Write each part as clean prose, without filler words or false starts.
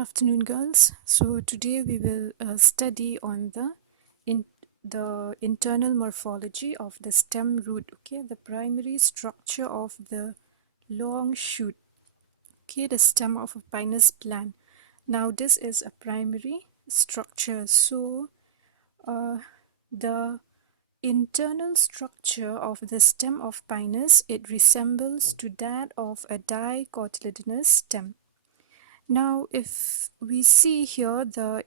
afternoon, girls. So today we will study on the internal morphology of the stem root. Okay, the primary structure of the long shoot. Okay, the stem of a pinus plant. Now this is a primary structure. So the internal structure of the stem of pinus, it resembles to that of a dicotyledonous stem. Now, if we see here the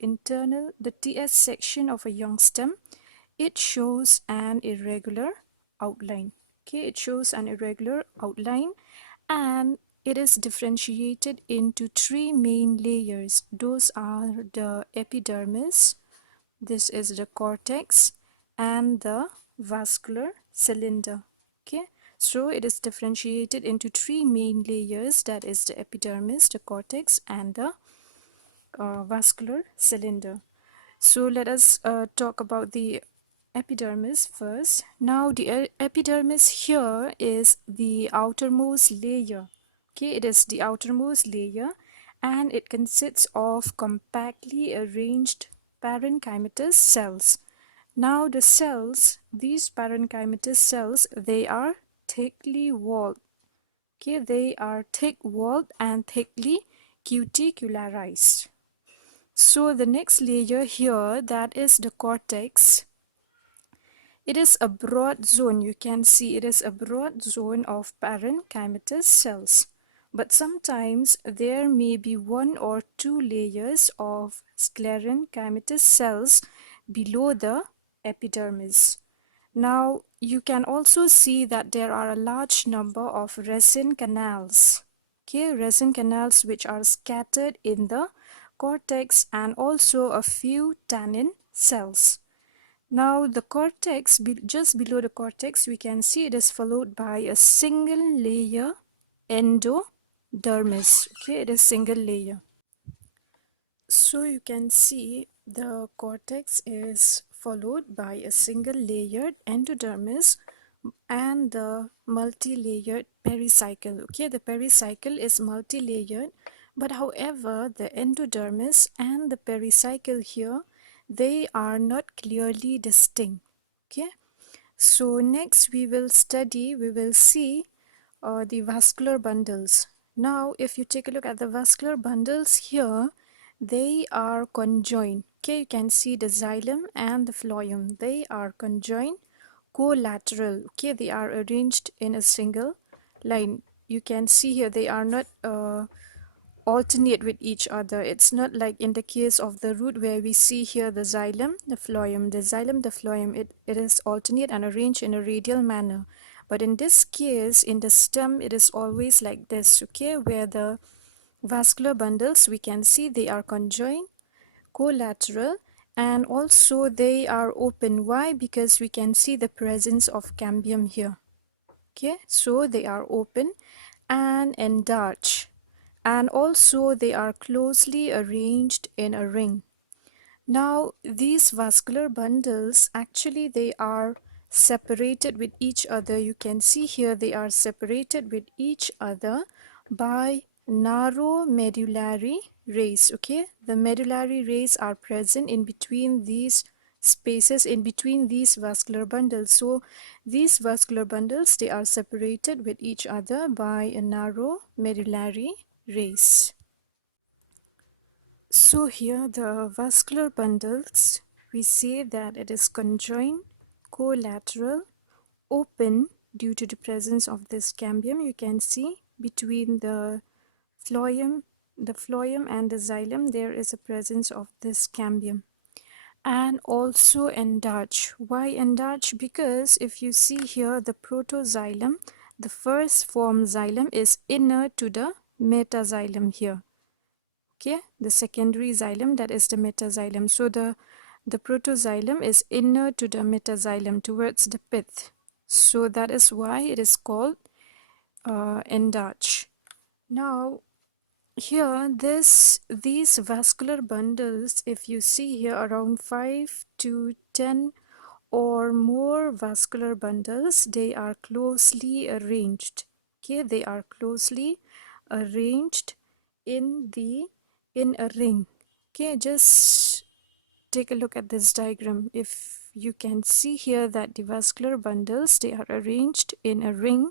TS section of a young stem, it shows an irregular outline. Okay, it shows an irregular outline and it is differentiated into three main layers. Those are the epidermis, this is the cortex, and the vascular cylinder. Okay, so it is differentiated into three main layers, that is the epidermis, the cortex, and the vascular cylinder. So let us talk about the epidermis first. Now the epidermis here is the outermost layer. Okay, it is the outermost layer and it consists of compactly arranged parenchymatous cells. Now the cells, these parenchymatous cells, they are thickly walled. Okay, they are thick walled and thickly cuticularized. So the next layer here, that is the cortex. It is a broad zone. You can see it is a broad zone of parenchymatous cells. But sometimes there may be one or two layers of sclerenchymatous cells below the epidermis. Now you can also see that there are a large number of resin canals. Okay, resin canals which are scattered in the cortex and also a few tannin cells. Now the cortex, just below the cortex, we can see it is followed by a single layer endodermis. Okay, it is single layer. So you can see the cortex is followed by a single layered endodermis and the multi-layered pericycle. Okay, the pericycle is multi-layered, but however the endodermis and the pericycle here, they are not clearly distinct. Okay, so next we will see the vascular bundles. Now if you take a look at the vascular bundles here, they are conjoined. Okay, you can see the xylem and the phloem, they are conjoined collateral. Okay, they are arranged in a single line. You can see here they are not alternate with each other. It's not like in the case of the root where we see here the xylem, the phloem. The xylem, the phloem, it is alternate and arranged in a radial manner. But in this case, in the stem, it is always like this, okay, where the vascular bundles, we can see they are conjoined, collateral, and also they are open. Why? Because we can see the presence of cambium here. Okay, so they are open and enlarged, and also they are closely arranged in a ring. Now these vascular bundles, actually they are separated with each other. You can see here they are separated with each other by narrow medullary rays. Okay, the medullary rays are present in between these spaces, in between these vascular bundles. So these vascular bundles, they are separated with each other by a narrow medullary rays. So here the vascular bundles, we say that it is conjoined, collateral, open due to the presence of this cambium. You can see between the phloem and the xylem, there is a presence of this cambium. And also enlarged. Why enlarged? Because if you see here the protoxylem, the first form xylem is inner to the metaxylem here. Okay, the secondary xylem, that is the metaxylem. So the protoxylem is inner to the metaxylem towards the pith. So that is why it is called endarch. Now here these vascular bundles, if you see here around 5 to 10 or more vascular bundles, they are closely arranged. Okay, they are closely arranged in the in a ring. Okay, just take a look at this diagram. If you can see here that the vascular bundles, they are arranged in a ring,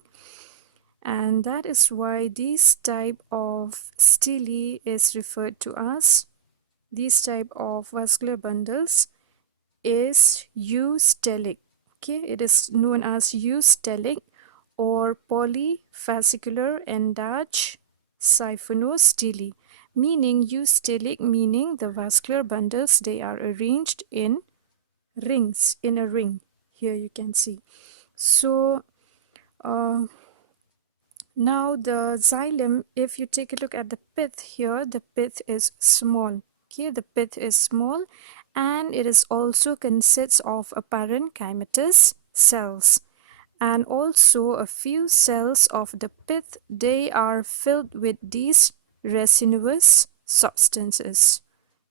and that is why this type of stele is referred to as, this type of vascular bundles is eustelic. Okay, it is known as eustelic or polyfascicular endarch siphonostele, meaning eustelic, meaning the vascular bundles, they are arranged in rings, in a ring. Here you can see. So now the xylem, if you take a look at the pith here, the pith is small. Okay, the pith is small, and it is also consists of a parenchymatous cells, and also a few cells of the pith, they are filled with these resinous substances.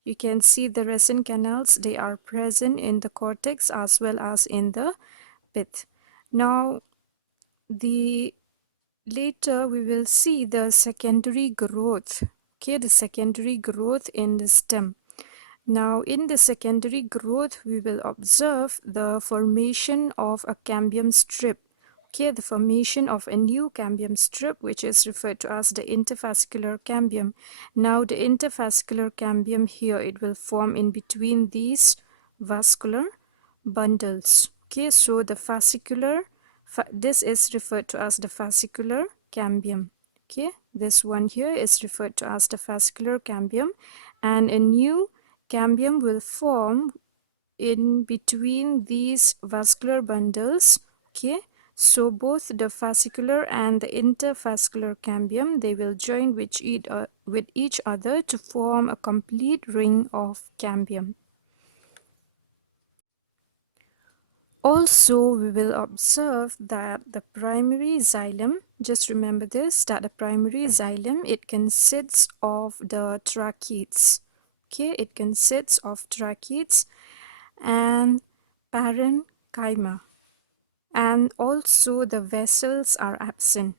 You can see the resin canals, they are present in the cortex as well as in the pith. Now later we will see the secondary growth. Okay, the secondary growth in the stem. Now in the secondary growth we will observe the formation of a cambium strip. Okay, the formation of a new cambium strip, which is referred to as the intervascular cambium. Now the intervascular cambium here, it will form in between these vascular bundles. Okay, so the this is referred to as the vascular cambium. Okay, this one here is referred to as the vascular cambium, and a new cambium will form in between these vascular bundles. Okay, so both the vascular and the intervascular cambium, they will join with each other to form a complete ring of cambium. Also, we will observe that the primary xylem, just remember this, that the primary xylem, it consists of the tracheids. Okay, it consists of tracheids and parenchyma, and also the vessels are absent.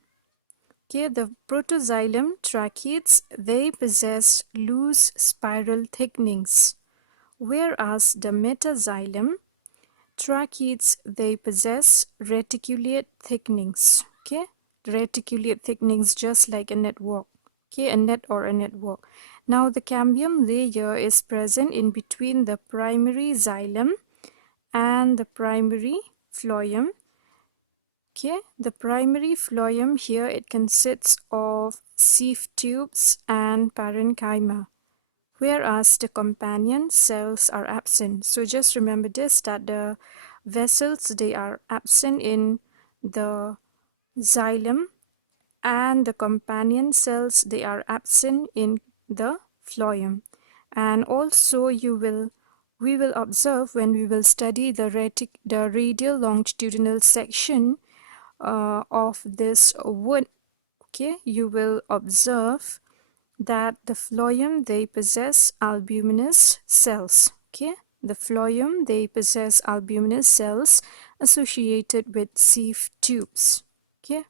Okay, the protoxylem tracheids, they possess loose spiral thickenings, whereas the metaxylem tracheids, they possess reticulate thickenings. Okay, reticulate thickenings, just like a network. Okay, a net or a network. Now the cambium layer is present in between the primary xylem and the primary phloem. Okay, the primary phloem here, it consists of sieve tubes and parenchyma, whereas the companion cells are absent. So just remember this, that the vessels, they are absent in the xylem, and the companion cells, they are absent in the phloem. And also we will observe, when we will study the radial longitudinal section of this wood, okay, you will observe that the phloem, they possess albuminous cells. Okay, the phloem, they possess albuminous cells associated with sieve tubes. Okay,